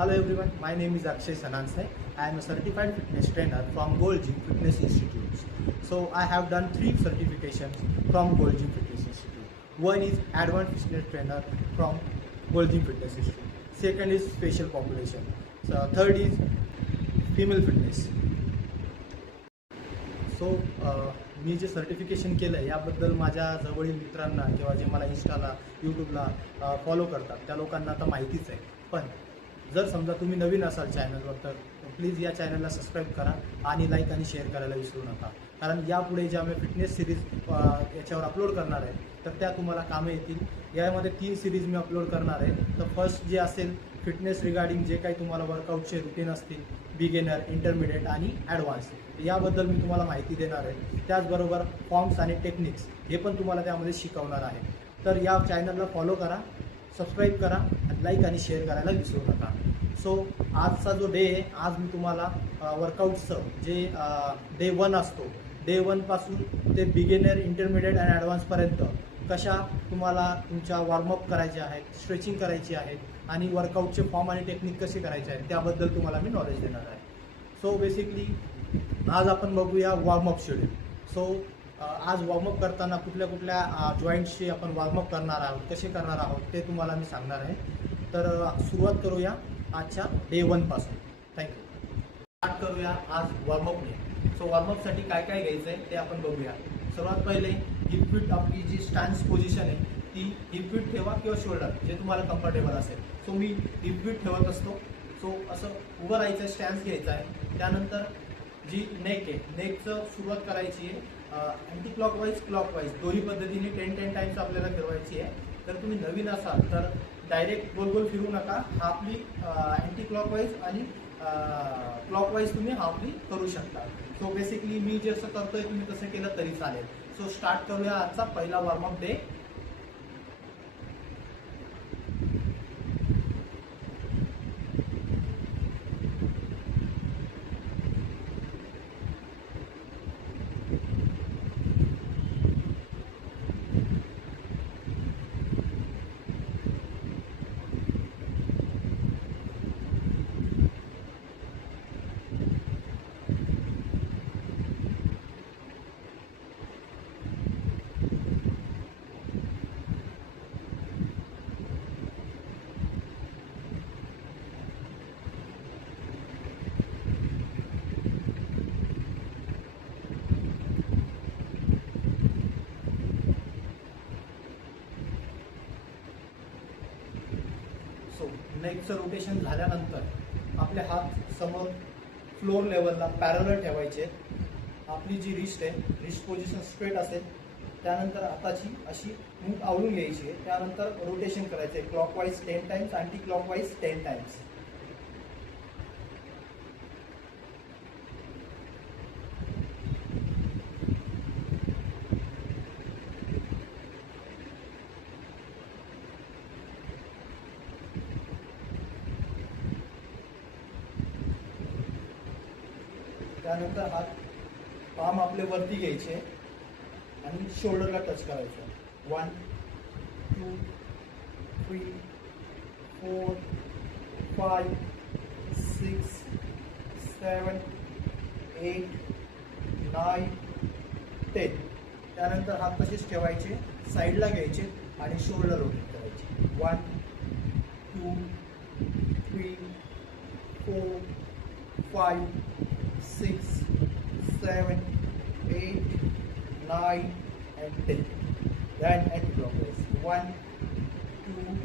Hello everyone, my name is Akshay Sanansai. I am a certified fitness trainer from Gold Gym Fitness Institute. So I have done 3 certifications from Gold Gym Fitness Institute. One is Advanced Fitness Trainer from Gold Gym Fitness Institute. Second is Special Population. So third is Female Fitness. So मी जे certification केलं आहे याबद्दल माझ्या जवळील मित्रांना किंवा जे मला इंस्टाला यूट्यूबला फॉलो करतात त्या लोकांना आता माहितीच आहे. पण जर समजा तुम्ही नवीन असाल चॅनलवर तर प्लीज या चॅनलला सबस्क्राईब करा आणि लाईक आणि शेअर करायला विसरू नका. कारण यापुढे जे आम्ही फिटनेस सिरीज याच्यावर अपलोड करणार आहे तर त्या तुम्हाला कामं येतील. यामध्ये 3 सिरीज मी अपलोड करणार आहे. तर फर्स्ट जे असेल फिटनेस रिगार्डिंग जे काही तुम्हाला वर्कआउटचे रुटीन असतील, बिगिनर, इंटरमिडिएट आणि ॲडव्हान्स, याबद्दल मी तुम्हाला माहिती देणार आहे. त्याचबरोबर फॉर्म्स आणि टेक्निक्स हे पण तुम्हाला त्यामध्ये शिकवणार आहे. तर या चॅनलला फॉलो करा, सबस्क्राईब करा, लाईक आणि शेअर करायला विसरू नका. सो आजचा जो डे आहे, आज मी तुम्हाला वर्कआउटचं जे डे 1 असतो, डे 1 पासून ते बिगिनर, इंटरमिडिएट आणि ॲडव्हान्सपर्यंत कशा तुम्हाला तुमच्या वॉर्मअप करायचे आहेत, स्ट्रेचिंग करायची आहेत आणि वर्कआउटचे फॉर्म आणि टेक्निक कसे करायचे आहेत त्याबद्दल तुम्हाला मी नॉलेज देणार आहे. सो बेसिकली आज आपण बघूया वॉर्मअप शेड्यूल. सो आज वॉर्मअप करताना कुठल्या जॉईंट्सचे आपण वॉर्मअप करणार आहोत, कसे करणार आहोत ते तुम्हाला मी सांगणार आहे. तर सुरुवात करूया आजच्या डे 1 पासून. थँक्यू. स्टार्ट करूया आज वॉर्मअपने. सो वॉर्मअपसाठी काय काय घ्यायचं आहे ते आपण बघूया. सर्वात पहिले हिप फिट, आपली जी स्टॅन्स पोझिशन आहे ती हिप फिट ठेवा किंवा शोल्डर जे तुम्हाला कम्फर्टेबल असेल. सो मी हिप फिट ठेवत असतो. सो असं उभं राहायचं, स्टॅन्स घ्यायचा आहे. त्यानंतर जी नेक आहे, नेकचं सुरुवात करायची आहे अँटी क्लॉकवाईज, क्लॉकवाईज दोन्ही पद्धतीने 10 टाइम्स आपल्याला फिरवायची आहे. तर तुम्ही नवीन असाल तर डायरेक्ट गोल गोल फिरू नका. हाफली अँटी क्लॉकवाईज आणि क्लॉकवाईज तुम्ही हाफली करू शकता. सो बेसिकली मी जसं करतोय तुम्ही तसं केलं तरी चालेल. सो स्टार्ट करूया आजचा पहिला वॉर्मअप डे. नेकचं रोटेशन झाल्यानंतर आपले हात समोर फ्लोर लेवलला पॅरलल ठेवायचे. आपली जी रिस्ट आहे, रिस्ट पोझिशन स्ट्रेट असेल. त्यानंतर हाताची अशी मूठ आवळून घ्यायची आहे. त्यानंतर रोटेशन करायचं आहे clockwise 10 times, anti clockwise 10 times. त्यानंतर हात पाम आपले वरती घ्यायचे आणि शोल्डरला टच करायचं. 1 2 3 4 5 6 7 8 9 10. त्यानंतर हात तसेच ठेवायचे, साईडला घ्यायचे आणि शोल्डर रोटेट करायचे. 1 2 3 4 5 6 7 8 9 and 10. Then anti-clockwise. 1 2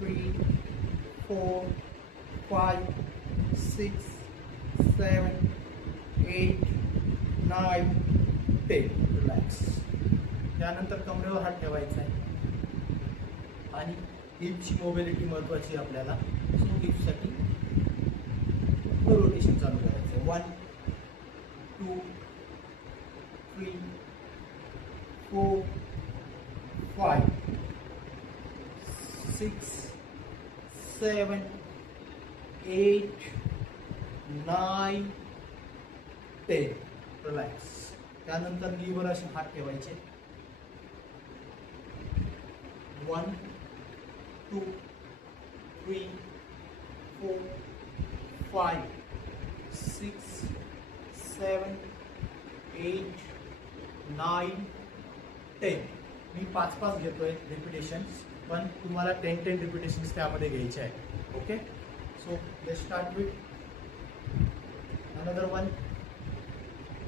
3 4 5 6 7 8 9 10. रिलॅक्स. त्यानंतर कमरेवर हात ठेवायचा आहे आणि हिपची मोबिलिटी महत्त्वाची आपल्याला. सो हिपसाठी रोटेशन चालू करायचं. 1 2 3 4 5 6 7 8 9 10. रिलॅक्स. त्यानंतर नीवर असे हात ठेवायचे. 1 2 3 4 5 6 7 8 9 10. मी 5 घेतोय रिपिटेशन्स, पण तुम्हाला 10 रिपिटेशन्स त्यामध्ये घ्यायचे आहे. Okay, so let's start with another one.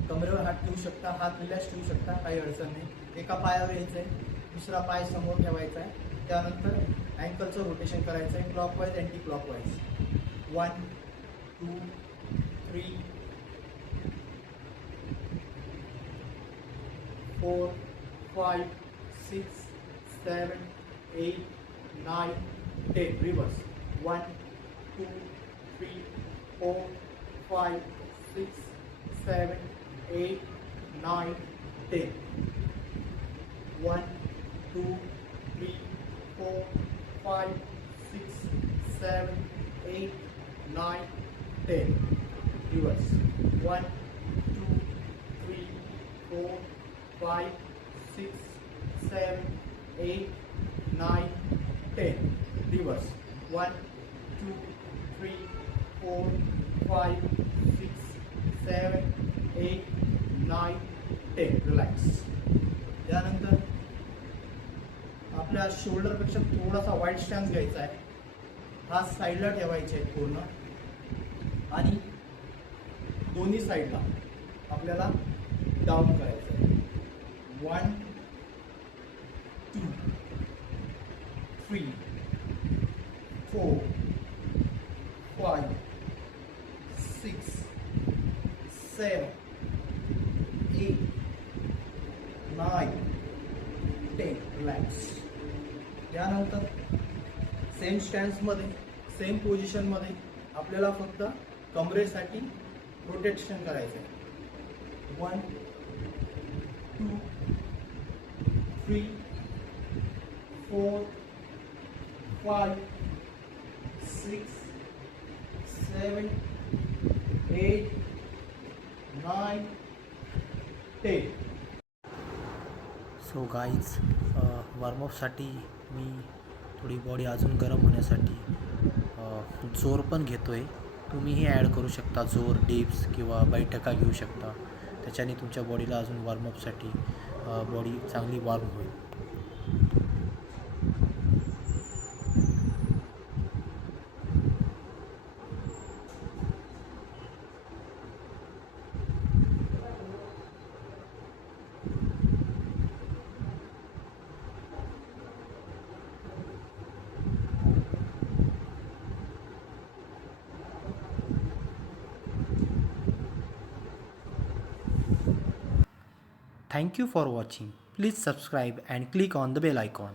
कमरेवर हात ठेवू शकता, हात रिलॅक्स ठेवू शकता, काही अडचण नाही. एका पायावर यायचं आहे, दुसरा पाय समोर ठेवायचा आहे. त्यानंतर अँकलचं रोटेशन करायचं आहे, clockwise anti clockwise. 1 2 3 4 5 6 7 8 9 10. Reverse. 1 2 3 4 5 6 7 8 9 10. 1 2 3 4 5 6 7 8 9 10. Reverse. 1 2 3 4 5 6 7 8 9 10. Reverse. 1 2 3 4 5 6 7 8 9 10. Relax. त्यानंतर आपल्या शोल्डरपेक्षा थोडासा वाईड स्टॅन्स घ्यायचा आहे. हात साईडला ठेवायचे आहेत पूर्ण, आणि दोन्ही साईडला आपल्याला डाऊन करायचं आहे. 1 2 3 4 5 6 7 8 9 10. रिलॅक्स. त्यानंतर सेम स्टॅन्समध्ये, सेम पोझिशनमध्ये आपल्याला फक्त कमरेसाठी रोटेशन करायचं आहे. 1 2 3 4 5 6 7 8 9 10. सो गाईज, वॉर्मअपसाठी मी थोडी बॉडी अजून गरम होण्यासाठी जोर पण घेतो आहे. तुम्हीही ॲड करू शकता जोर, डिप्स किंवा बैठका घेऊ शकता. त्याच्याने तुमच्या बॉडीला अजून वॉर्मअपसाठी बॉडी चांगली वॉर्म होईल. Thank you for watching. Please subscribe and click on the bell icon.